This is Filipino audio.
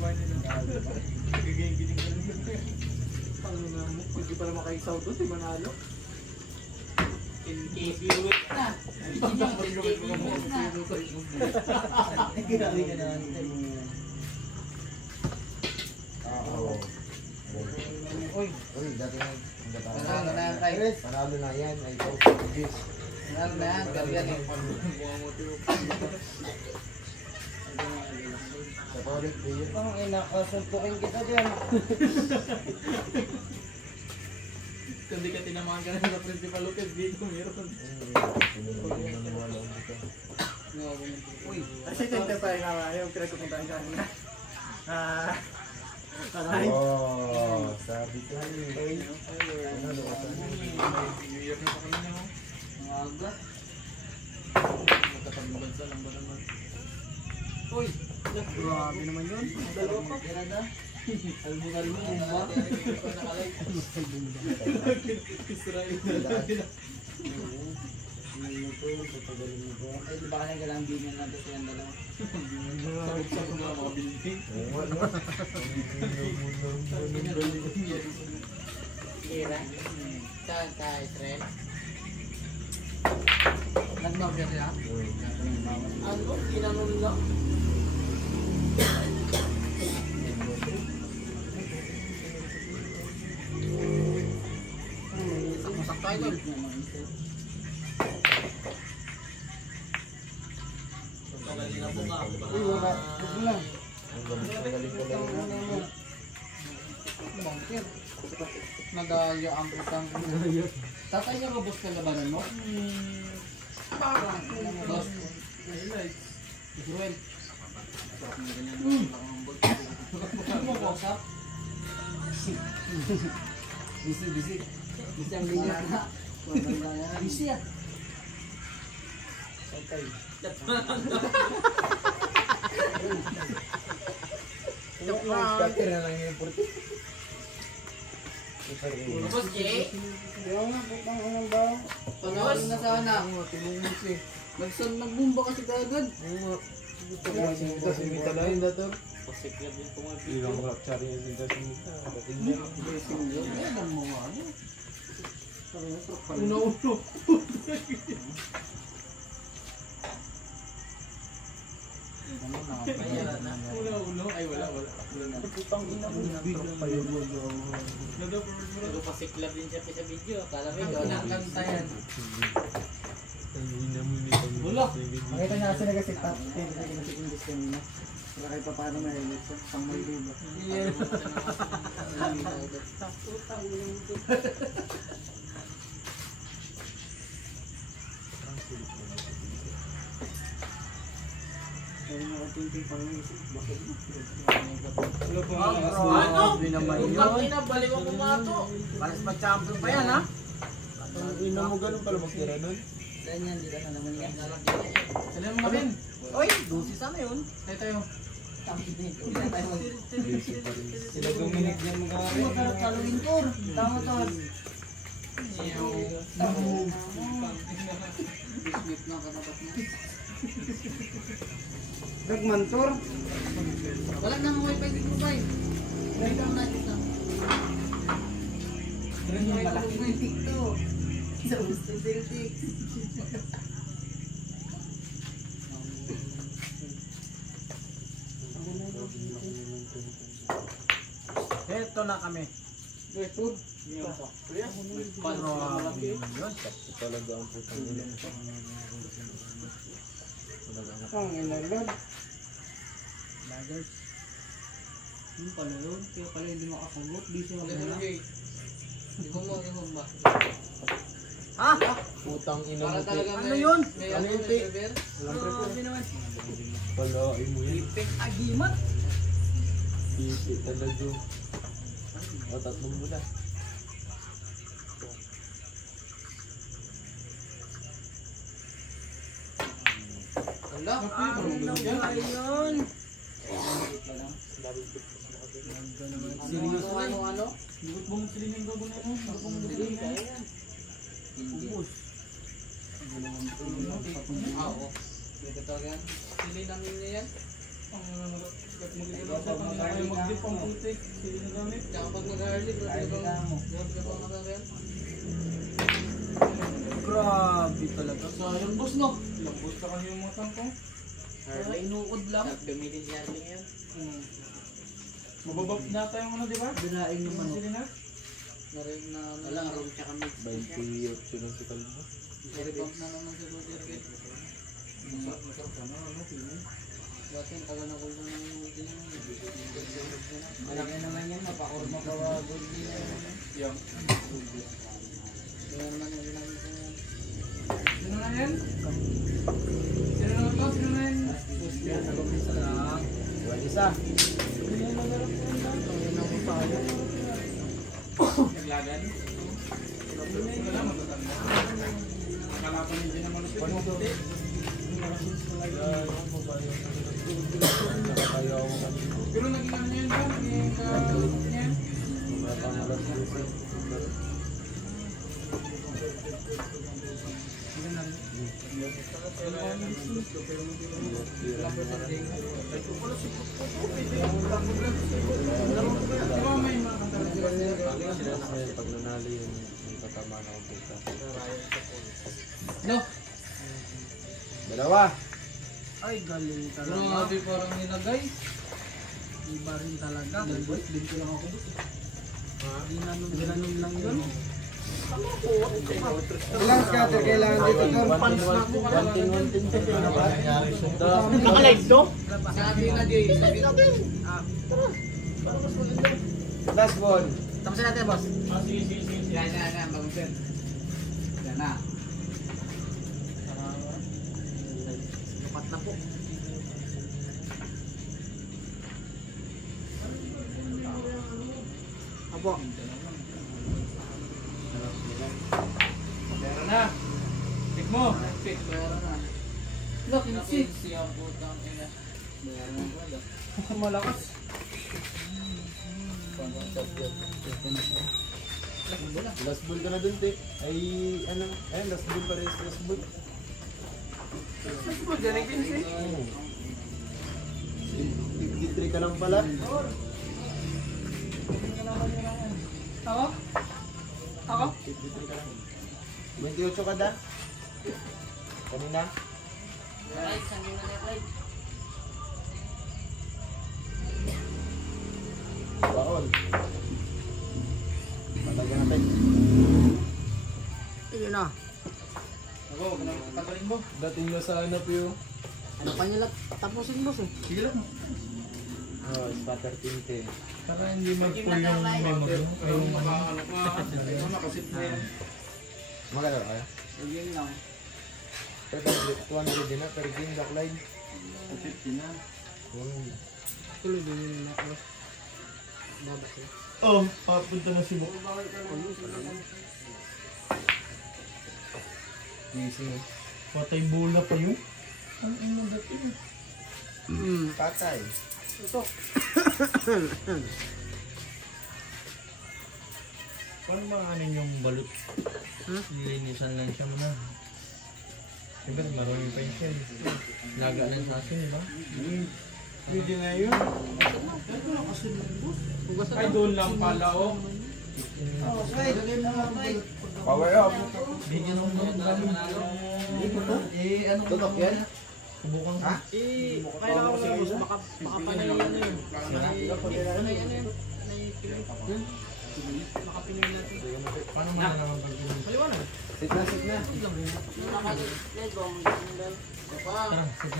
naman nila. Nagiging-giling ka lang. Ano na mo, hindi pa naman kayo doon, di manalo. Kikiwit na. Kikiwit na. Grabe ka naman. Uy, dati na. Panalo na yan tayo. Panalo na yan. Ay, ito. Panalo na yan. Gariyan eh. Sa toilet, player. Ang ina, kasuntukin kita dyan. Kundi ka tinamaan ka na sa Principal Lopez, dito meron. Uy. Kasi ito tayo nga yung pinagkupuntahan ka na. Oh, sabi ko eh. New Year na pa kayo na. Ang aga. Magkapagbansa lang ba naman? Uy. Grabe naman yun. Dalawa pa. Kira na. Albugal mo ba? Israel. Ay, di ba kanina kailangan binyan natin silang dalawa? Sa mga building. Kira. Saan tayo, Tren? Nag-number niya? Ano? Kinanong lang? Sakmasak tayo doon. Uy, wala. Huwag na. Bangkir. Nagaya ang putang. Tatay niya robos ka labanan mo? Parang. Dos. Israel. Ano mo kausap? Busy. Busy ang linya. Busy ah. Okay. Kapir na lang yung purti. Robos, Jay. Kaya nga, putang unang ba? Panalo na sana. Nagbumba kasi kagad. Ito si Mita na yun dato. Pasiklab yung pumabi. Ilang rapture yung Mita si Mita. Dating niya. Ayan ang mga ano. Uno-uno. Uno-uno. Ay, wala. Putang ina mo na tropa yun. Pero pasiklab din siya sa video. Kala mo ikaw nakakanta yan. Wala. Makita niya kasi nagasipat. Hindi na kinasikindos kanina. Wala kayo pa paano mahilig siya. Pang may liba. Kaya mga tinting pang bakit mo? Ano? Utang ina, balik ako pumato. Balas pa champion pa yan ha? Ina mo ganun pala magtira nun? Ganyan, di ka na naman yan. Salam mo kami. Oy, dosis sana yun. Tayo. Sila Dominic dyan magawa rin. Talawin ko. Tama to. Bismit na katapat na. Nagmantor. Wala nang wifi dito ba eh. Dito na dito. Malaki mo yung TikTok. Sa gusto Celtic. Ito na kami. Ito. Sakto talaga ang putang ina. Ang inagad. Yung pala yun. Kaya pala hindi makasagot. Busy ako na. Hindi ko mo ba? Ha? Putang ina Para mo. talaga Ano yun? May Ano ano yun, yung Pi? server? Grabe naman. Palain mo yan. Ipek agimat. Pipi talaga. O, tatlong mula. Wala. Ayun. Seryoso na yung ano? Bukot bang siling yung gabo na yun? Hindi, kaya yan. Ubus. Oo. Dito talaga yan. Sili namin niya yan. Ang Mag-iilang sa kanila kayo mag-dip ang putik. Sige na gamit. Tsaka pag nag-garlic, Ay, grabe ka mo. ka pa nag-garlic. Grabe talaga. Sayang boss no? Lambot sa kanya yung matang ko. Para inuod lang. Gamitin si Arling yan. Mababab na tayo ano, di ba? Binaing yung manok. Sige na. Narin na, Walang room tsaka mix. 28 lang si Kalbo. na-repump na naman si Roger Gate. Masarap ka na, ano, feeling. Dati ang tagal na ko na ng movie na yun. Malaki naman yan, mapakurma pa wagod nila. Yung. Kaya naman yung ginamit ko yan. Sino na yan? Sino na to? Sino na yan? Yan, nag-umisa lang. Iwan isa. Yan, magarap ko lang. Yan ang upayo. Naglagan? Wala lang, matatanda. Kalapan niya din naman ito. Nakakayo ako kanina. Pero naging ano yun ba? Naging ka-loop niya? Mapangalas kasi. Di ba may mga Pag nanalo yun, may patama na ako puta. No! Dalawa! Ay, galing talaga. Grabe parang nilagay. Iba rin talaga. Dito lang ako. Ginanon lang yun. Ilang scatter kailangan dito ng pants na po. Nakalive to? Sabi na di, sabi na di. Last one! Tapusin natin, boss. Yan, bagus yan. Yan na. Lupat na po. Apo. Pera na. Pick mo. Pick. Meron na. Look, Nakinsi ang putang ina. Malakas. Last ball ka na dun, te. Ay, ano? Eh, last ball pa rin. Last ball. Saan mo dyan? 15? 53 ka lang pala. Ako? Ako? 53 ka lang. 28 ka da? Kanina? Right, saan yung nag-right? Baon. Matagal natin. Ayun na. Ako, tagalin mo. Dating nyo sa ano po yun? Ano pa nila tapusin, boss eh. Sige lang. Oh, spatter tinte. Para hindi mag-pull yung memory. Ay, yung maka-ano ka. Ay, makasit na yan. Magano kaya? Ayun lang. Pero 200 din na, pero game backline. 50 na. Tuloy din yun na ako. Babas eh. Oh, papunta na si Bo. Easy. Patay bola pa yun. Ang ino dating. Patay. Ito. Paano maanin yung balot? Nilinisan lang siya muna. Siyempre, marunong pa yun siya. Laga lang sa asin, di ba? Pwede na yun. Ay, doon lang pala, oh. Power up. Bigyan mo na yun. Ano ko Tutok yan? Subukan ko. Kailangan ko sa makapanay ano yun. Panay ano yun? Makapinay natin. Paano man naman pag-inom? Paliwanag. Sit na, sit na. Let's go. Tara, sige.